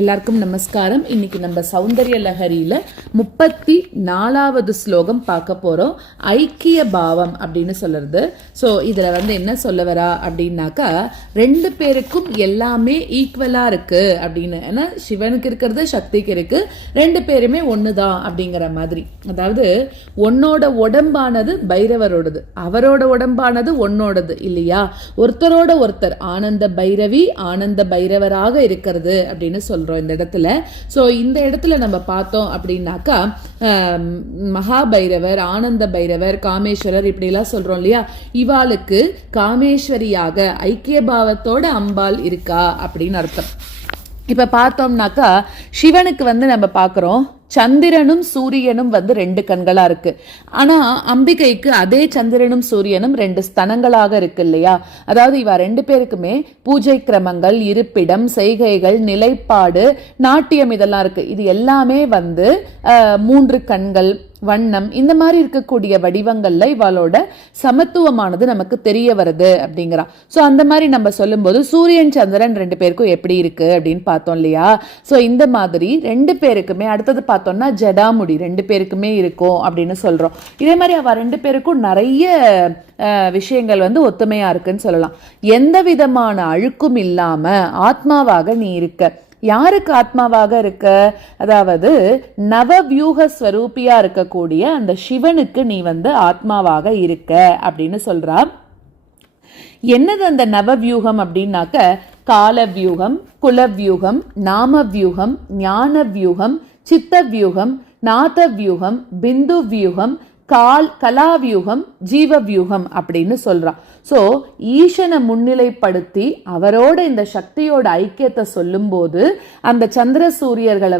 எல்லாருக்கும் நமஸ்காரம். இன்னைக்கு நம்ம சௌந்தர்ய லஹரியில 34வது ஸ்லோகம் பார்க்க போறோம். ஐக்கிய பாவம் அப்படின்னு சொல்றது. ஸோ இதுல என்ன சொல்ல வரா அப்படின்னாக்கா, ரெண்டு பேருக்கும் எல்லாமே ஈக்குவலா இருக்கு அப்படின்னு. ஏன்னா சிவனுக்கு இருக்கிறது சக்திக்கு இருக்கு, ரெண்டு பேருமே ஒண்ணுதான் அப்படிங்கிற மாதிரி. அதாவது உன்னோட உடம்பானது பைரவரோடது, அவரோட உடம்பானது உன்னோடது இல்லையா? ஒருத்தரோட ஒருத்தர் ஆனந்த பைரவி ஆனந்த பைரவராக இருக்கிறது அப்படின்னு சொல்றோம் இந்த இடத்துல. சோ இந்த இடத்துல நம்ம பார்த்தோம் அப்படின்னாக்கா, மகா பைரவர், ஆனந்த பைரவர், காமேஸ்வரர் இப்படி எல்லாம் சொல்றோம் இல்லையா? இவாளுக்கு காமேஸ்வரியாக ஐக்கிய பாவத்தோட அம்பாள் இருக்கா அப்படின்னு அர்த்தம். இப்ப பார்த்தோம்னாக்கா சிவனுக்கு நம்ம பார்க்கிறோம் சந்திரனும் சூரியனும் ரெண்டு கண்களா இருக்கு. ஆனா அம்பிகைக்கு அதே சந்திரனும் சூரியனும் ரெண்டு ஸ்தனங்களாக இருக்கு இல்லையா? அதாவது இவ ரெண்டு பேருக்குமே பூஜை கிரமங்கள், இருப்பிடம், செய்கைகள், நிலைப்பாடு, நாட்டியம் இதெல்லாம் இருக்கு. இது எல்லாமே மூன்று கண்கள், வண்ணம், இந்த மாதிரி இருக்கக்கூடிய வடிவங்கள்ல இவளோட சமத்துவமானது நமக்கு தெரிய வருது அப்படிங்கிறா. சோ அந்த மாதிரி நம்ம சொல்லும் போது சூரியன் சந்திரன் ரெண்டு பேருக்கும் எப்படி இருக்கு அப்படின்னு பார்த்தோம் இல்லையா? சோ இந்த மாதிரி ரெண்டு பேருக்குமே அடுத்தது பார்த்தோம்னா ஜடாமுடி ரெண்டு பேருக்குமே இருக்கும் அப்படின்னு சொல்றோம். இதே மாதிரி அவ ரெண்டு பேருக்கும் நிறைய விஷயங்கள் ஒத்துமையா இருக்குன்னு சொல்லலாம். எந்த விதமான அழுக்கும் இல்லாம ஆத்மாவாக நீ இருக்க. யாருக்கு ஆத்மாவாக இருக்க? அதாவது நவவியூக ஸ்வரூபியா இருக்கக்கூடிய அந்த சிவனுக்கு நீ ஆத்மாவாக இருக்க அப்படின்னு சொல்றா. என்னது அந்த நவவியூகம் அப்படின்னாக்க, காலவியூகம், குலவியூகம், நாமவியூகம், ஞான வியூகம், சித்த வியூகம், நாத வியூகம், பிந்து வியூகம், கலாவியூகம், ஜீவ வியூகம் அப்படின்னு சொல்றான். சோ ஈசனை முன்னிலைப்படுத்தி அவரோட இந்த சக்தியோட ஐக்கியத்தை சொல்லும் போது அந்த சந்திர சூரியர்களை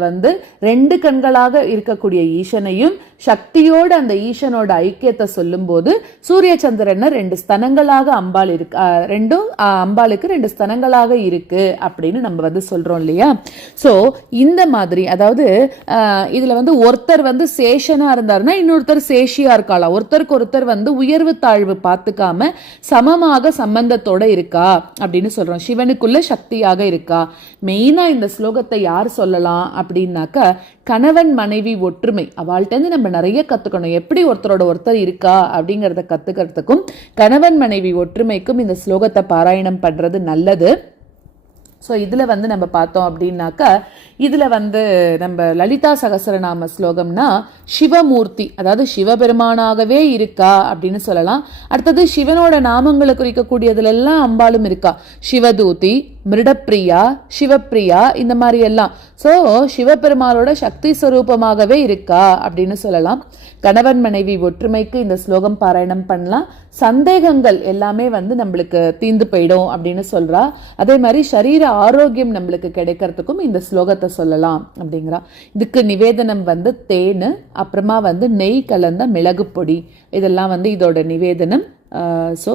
ரெண்டு கண்களாக இருக்கக்கூடிய ஈசனையும் சக்தியோட அந்த ஈசனோட ஐக்கியத்தை சொல்லும் போது சூரிய சந்திரன் ரெண்டு ஸ்தனங்களாக அம்பாள் இருக்கு, ரெண்டும் அம்பாளுக்கு ரெண்டு ஸ்தனங்களாக இருக்கு அப்படின்னு நம்ம சொல்றோம் இல்லையா? சோ இந்த மாதிரி அதாவது இதுல ஒருத்தர் சேஷனா இருந்தாருன்னா இன்னொருத்தர் சேஷியா இருக்காளா, ஒருத்தருக்கு ஒருத்தர் உயர்வு தாழ்வு பார்த்துக்காம சமமாக சம்பந்தத்தோட இருக்கா அப்படின்னு சொல்றோம். சிவனுக்குள்ள சக்தியாக இருக்கா. மெயினா இந்த ஸ்லோகத்தை யார் சொல்லலாம் அப்படின்னாக்க, கணவன் மனைவி ஒற்றுமை. அவள்கிட்ட நம்ம நிறைய கத்துக்கணும். எப்படி ஒருத்தரோட ஒருத்தர் இருக்கா அப்படிங்கறத கத்துக்கிறதுக்கும் கணவன் மனைவி ஒற்றுமைக்கும் இந்த ஸ்லோகத்தை பாராயணம் பண்றது நல்லது. ஸோ இதில் நம்ம பார்த்தோம் அப்படின்னாக்கா, இதில் நம்ம லலிதா சகசரநாம ஸ்லோகம்னா சிவமூர்த்தி, அதாவது சிவபெருமானாகவே இருக்கா அப்படின்னு சொல்லலாம். அடுத்தது சிவனோட நாமங்களை குறிக்கக்கூடியதுலாம் அம்பாளும் இருக்கா. சிவதூதி, மிருடப்பிரியா, சிவப்பிரியா, இந்த மாதிரி எல்லாம். ஸோ சிவபெருமானோட சக்தி ஸ்வரூபமாகவே இருக்கா அப்படின்னு சொல்லலாம். கணவன் மனைவி ஒற்றுமைக்கு இந்த ஸ்லோகம் பாராயணம் பண்ணலாம். சந்தேகங்கள் எல்லாமே நம்மளுக்கு தீந்து போயிடும் அப்படின்னு சொல்றா. அதே மாதிரி சரீர ஆரோக்கியம் நம்மளுக்கு கிடைக்கிறதுக்கும் இந்த ஸ்லோகத்தை சொல்லலாம் அப்படிங்கிறா. இதுக்கு நிவேதனம் தேனு, அப்புறமா நெய் கலந்த மிளகு பொடி, இதெல்லாம் இதோட நிவேதனம். ஸோ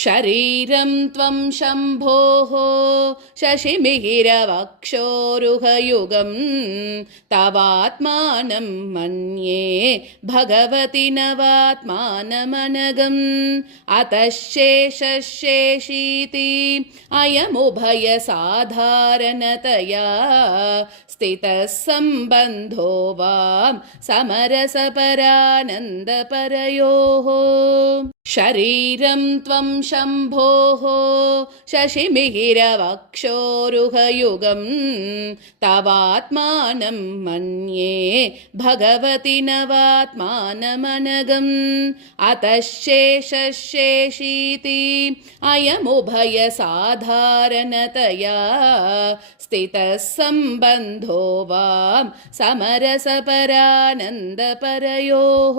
शरीरं त्वं शम्भोः शशिमिहिरवक्षोरुहयुगं तवात्मानं मन्ये भगवति नवात्मानमनगम् अतः शेषशेषीति अयमुभयसाधारणतया स्थितः सम्बन्धो वा समरसपरानन्दपरयोः शरीरं त्वं शम्भोः शशिमिहिरवक्षोरुहयुगं तवात्मानं मन्ये भगवति नवात्मानमनगम् अतः शेषशेषीति अयमुभयसाधारणतया स्थितः सम्बन्धो वा समरसपरानन्दपरयोः